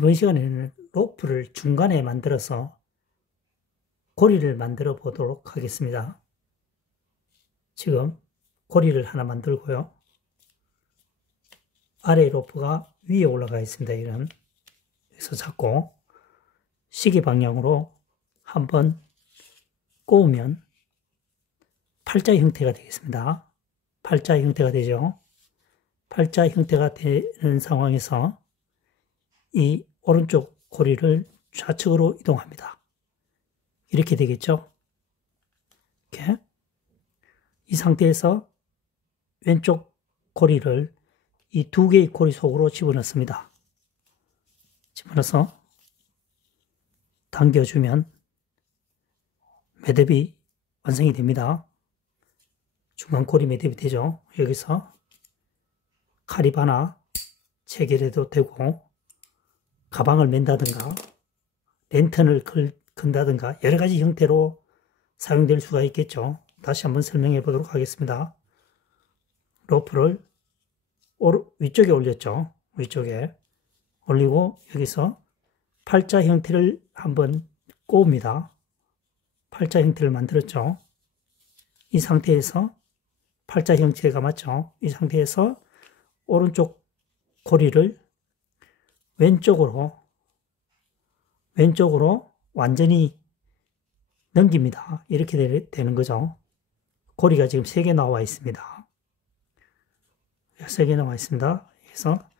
이번 시간에는 로프를 중간에 만들어서 고리를 만들어 보도록 하겠습니다. 지금 고리를 하나 만들고요. 아래 로프가 위에 올라가 있습니다. 이런 여기서 잡고 시계 방향으로 한번 꼬우면 팔자 형태가 되겠습니다. 팔자 형태가 되죠. 팔자 형태가 되는 상황에서 이 오른쪽 고리를 좌측으로 이동합니다. 이렇게 되겠죠. 이렇게. 이 상태에서 왼쪽 고리를 이 두 개의 고리 속으로 집어넣습니다. 집어넣어서 당겨주면 매듭이 완성이 됩니다. 중간 고리 매듭이 되죠. 여기서 카립 하나 체결해도 되고, 가방을 맨다든가 랜턴을 건다든가 여러 가지 형태로 사용될 수가 있겠죠. 다시 한번 설명해 보도록 하겠습니다. 로프를 위쪽에 올렸죠. 위쪽에 올리고 여기서 팔자 형태를 한번 꼬웁니다. 팔자 형태를 만들었죠. 이 상태에서 팔자 형태가 맞죠. 이 상태에서 오른쪽 고리를 왼쪽으로 완전히 넘깁니다. 이렇게 되는 거죠. 고리가 지금 3개 나와 있습니다. 3개 나와 있습니다. 그래서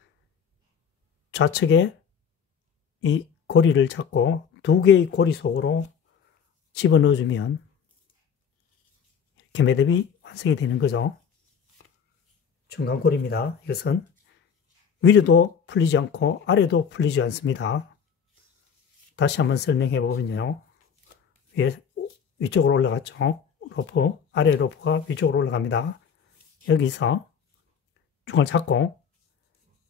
좌측에 이 고리를 잡고 2개의 고리 속으로 집어넣어주면 이렇게 매듭이 완성이 되는 거죠. 중간 고리입니다. 이것은 위로도 풀리지 않고 아래도 풀리지 않습니다. 다시 한번 설명해 보면요. 위쪽으로 올라갔죠. 로프, 아래 로프가 위쪽으로 올라갑니다. 여기서 중을 잡고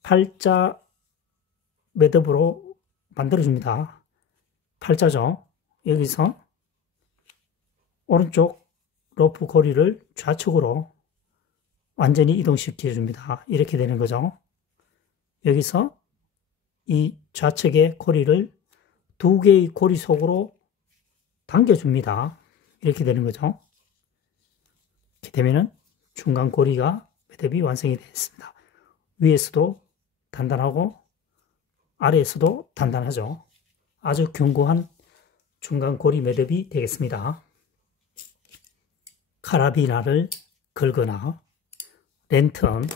팔자 매듭으로 만들어줍니다. 팔자죠. 여기서 오른쪽 로프 고리를 좌측으로 완전히 이동시켜 줍니다. 이렇게 되는 거죠. 여기서 이 좌측의 고리를 2개의 고리 속으로 당겨줍니다. 이렇게 되는 거죠. 이렇게 되면은 중간 고리가 매듭이 완성이 됐습니다. 위에서도 단단하고 아래에서도 단단하죠. 아주 견고한 중간 고리 매듭이 되겠습니다. 카라비나를 걸거나 랜턴,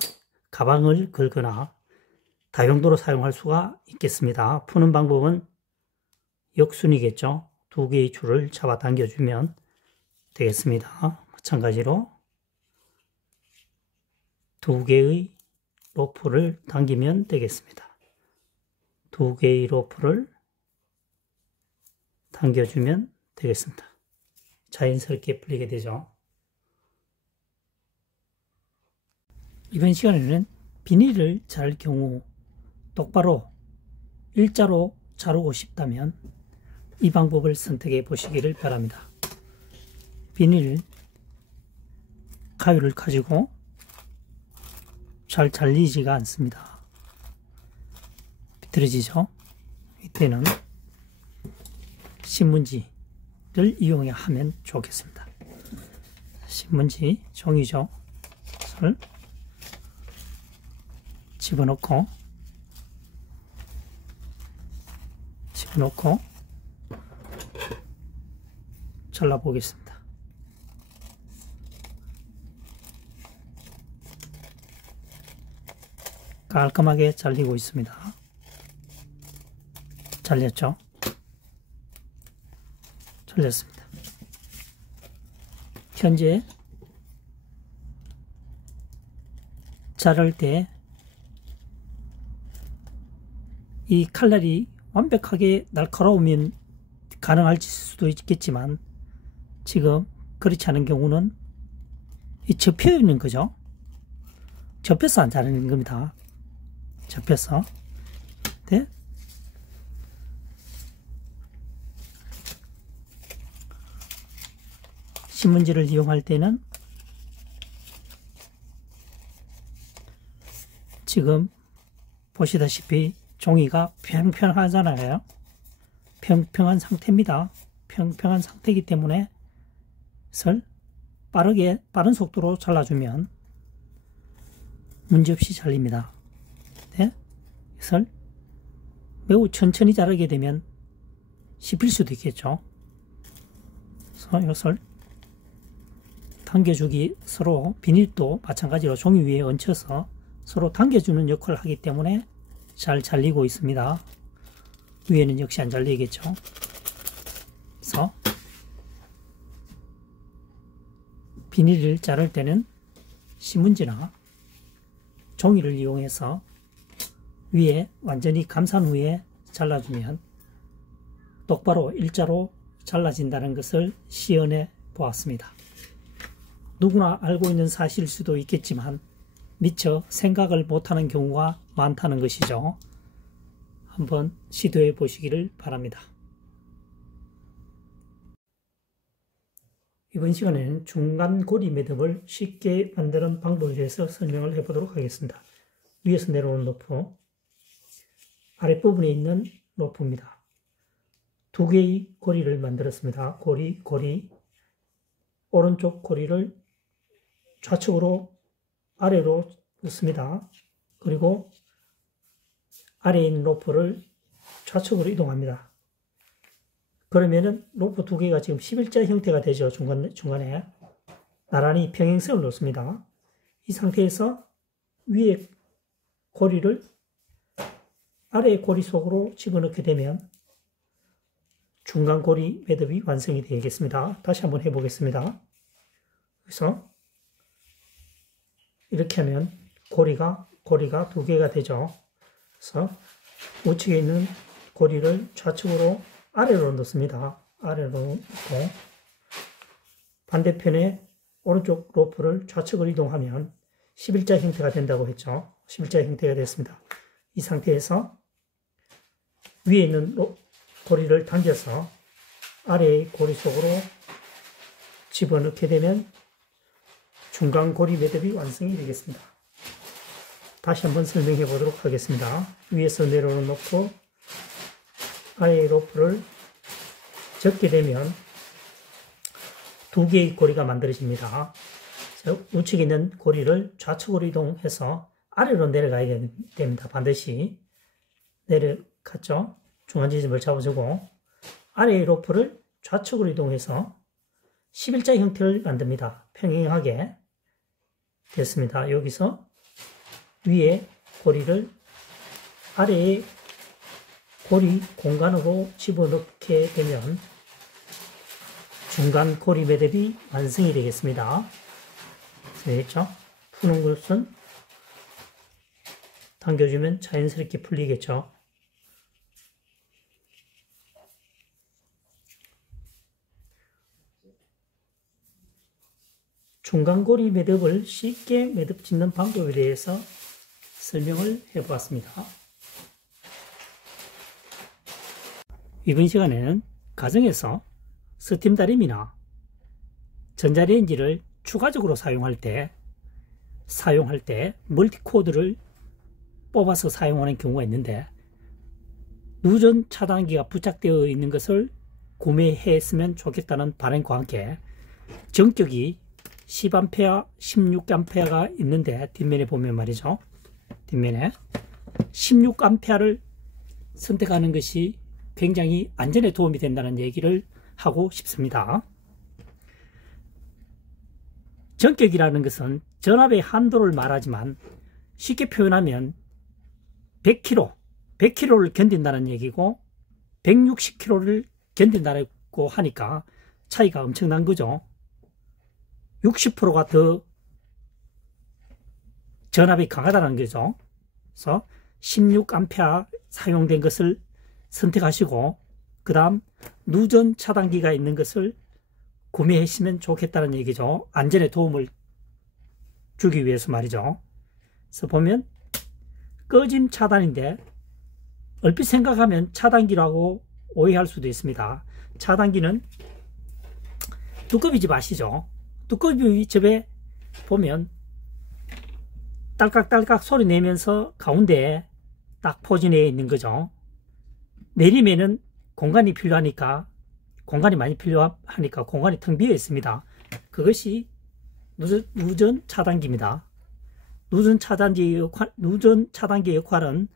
가방을 걸거나 다용도로 사용할 수가 있겠습니다. 푸는 방법은 역순이겠죠. 2개의 줄을 잡아 당겨주면 되겠습니다. 마찬가지로 2개의 로프를 당기면 되겠습니다. 2개의 로프를 당겨주면 되겠습니다. 자연스럽게 풀리게 되죠. 이번 시간에는 비닐을 잘 경우 똑바로 일자로 자르고 싶다면 이 방법을 선택해 보시기를 바랍니다. 비닐 가위를 가지고 잘 잘리지가 않습니다. 비틀어지죠? 이때는 신문지를 이용하면 좋겠습니다. 신문지, 종이죠. 를 집어넣고 잘라 보겠습니다. 깔끔하게 잘리고 있습니다. 잘렸죠? 잘렸습니다. 현재 자를 때 이 칼날이 완벽하게 날카로우면 가능할 수도 있겠지만 지금 그렇지 않은 경우는 이 접혀 있는 거죠. 접혀서 안 자르는 겁니다. 접혀서. 네? 신문지를 이용할 때는 지금 보시다시피 종이가 평평하잖아요. 평평한 상태입니다. 평평한 상태이기 때문에 이것을 빠른 속도로 잘라주면 문제없이 잘립니다. 네? 이것을 매우 천천히 자르게 되면 씹힐 수도 있겠죠. 그래서 이것을 당겨주기, 서로 비닐도 마찬가지로 종이 위에 얹혀서 서로 당겨주는 역할을 하기 때문에 잘 잘리고 있습니다. 위에는 역시 안 잘리겠죠. 그래서 비닐을 자를 때는 신문지나 종이를 이용해서 위에 완전히 감싼 후에 잘라주면 똑바로 일자로 잘라진다는 것을 시연해 보았습니다. 누구나 알고 있는 사실일 수도 있겠지만 미처 생각을 못하는 경우가 많다는 것이죠. 한번 시도해 보시기를 바랍니다. 이번 시간에는 중간 고리 매듭을 쉽게 만드는 방법에 대해서 설명을 해보도록 하겠습니다. 위에서 내려오는 로프, 아랫부분에 있는 로프입니다. 두 개의 고리를 만들었습니다. 고리, 오른쪽 고리를 좌측으로 아래로 넣습니다. 그리고 아래에 있는 로프를 좌측으로 이동합니다. 그러면은 로프 두 개가 지금 11자 형태가 되죠. 중간에 나란히 평행선을 놓습니다. 이 상태에서 위에 고리를 아래의 고리 속으로 집어넣게 되면 중간 고리 매듭이 완성이 되겠습니다. 다시 한번 해보겠습니다. 그래서 이렇게 하면 고리가 두 개가 되죠. 그래서 우측에 있는 고리를 좌측으로 아래로 넣습니다. 아래로 넣고 반대편에 오른쪽 로프를 좌측으로 이동하면 11자 형태가 된다고 했죠. 11자 형태가 됐습니다. 이 상태에서 위에 있는 고리를 당겨서 아래의 고리 속으로 집어넣게 되면 중간 고리 매듭이 완성이 되겠습니다. 다시 한번 설명해 보도록 하겠습니다. 위에서 내려오는 로프, 아래의 로프를 접게 되면 두 개의 고리가 만들어집니다. 우측에 있는 고리를 좌측으로 이동해서 아래로 내려가야 됩니다. 반드시 내려갔죠. 중간 지점을 잡아주고 아래의 로프를 좌측으로 이동해서 11자 형태를 만듭니다. 평행하게 됐습니다. 여기서 위에 고리를 아래의 고리 공간으로 집어넣게 되면 중간 고리 매듭이 완성이 되겠습니다. 되겠죠? 푸는 것은 당겨주면 자연스럽게 풀리겠죠. 중간고리 매듭을 쉽게 매듭 짓는 방법에 대해서 설명을 해보았습니다. 이번 시간에는 가정에서 스팀 다림이나 전자레인지를 추가적으로 사용할 때 멀티코드를 뽑아서 사용하는 경우가 있는데 누전 차단기가 부착되어 있는 것을 구매했으면 좋겠다는 바람과 함께 전격이 10A, 16A가 있는데 뒷면에 보면 말이죠. 뒷면에 16A를 선택하는 것이 굉장히 안전에 도움이 된다는 얘기를 하고 싶습니다. 전격이라는 것은 전압의 한도를 말하지만 쉽게 표현하면 100kg를 견딘다는 얘기고 160kg를 견딘다고 하니까 차이가 엄청난 거죠. 60%가 더 전압이 강하다는 거죠. 그래서 16A 사용된 것을 선택하시고 그 다음 누전 차단기가 있는 것을 구매하시면 좋겠다는 얘기죠. 안전에 도움을 주기 위해서 말이죠. 그래서 보면 꺼짐 차단인데 얼핏 생각하면 차단기라고 오해할 수도 있습니다. 차단기는 두꺼비집 아시죠? 두꺼비집에 보면 딸깍딸깍 소리 내면서 가운데 딱 포진해 있는 거죠. 내리면은 공간이 많이 필요하니까 공간이 텅 비어 있습니다. 그것이 누전 차단기입니다. 누전 차단기의 역할은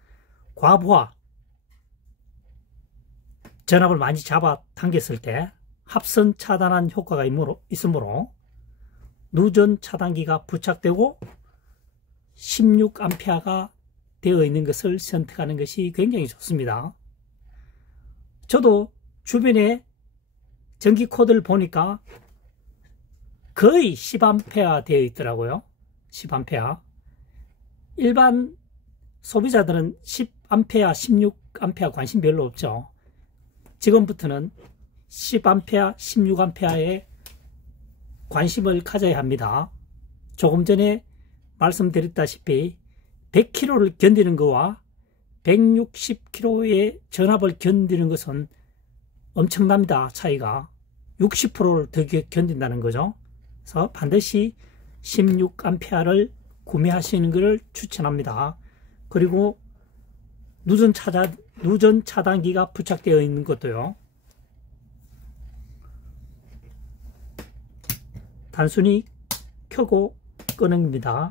과부하, 전압을 많이 잡아 당겼을 때 합선 차단한 효과가 있으므로 누전 차단기가 부착되고 16A가 되어 있는 것을 선택하는 것이 굉장히 좋습니다. 저도 주변에 전기 코드를 보니까 거의 10A 되어 있더라고요. 10A. 일반 소비자들은 10A, 16A 관심 별로 없죠. 지금부터는 10A, 16A에 관심을 가져야 합니다. 조금 전에 말씀드렸다시피 100km를 견디는 것과 160km의 전압을 견디는 것은 엄청납니다. 차이가 60%를 더 견딘다는 거죠. 그래서 반드시 16A를 구매하시는 것을 추천합니다. 그리고 누전 차단기가 부착되어 있는 것도요. 단순히 켜고 끄는 겁니다.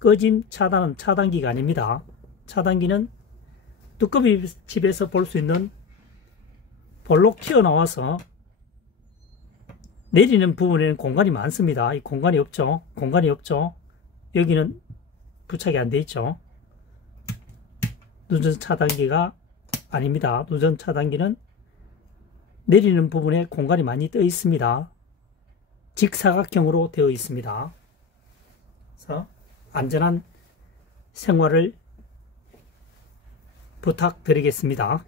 꺼짐 차단은 차단기가 아닙니다. 차단기는 두꺼비 집에서 볼 수 있는 볼록 튀어나와서 내리는 부분에는 공간이 많습니다. 이 공간이 없죠. 여기는 부착이 안 돼 있죠. 누전 차단기가 아닙니다. 누전 차단기는 내리는 부분에 공간이 많이 떠 있습니다. 직사각형으로 되어 있습니다. 그래서 안전한 생활을 부탁드리겠습니다.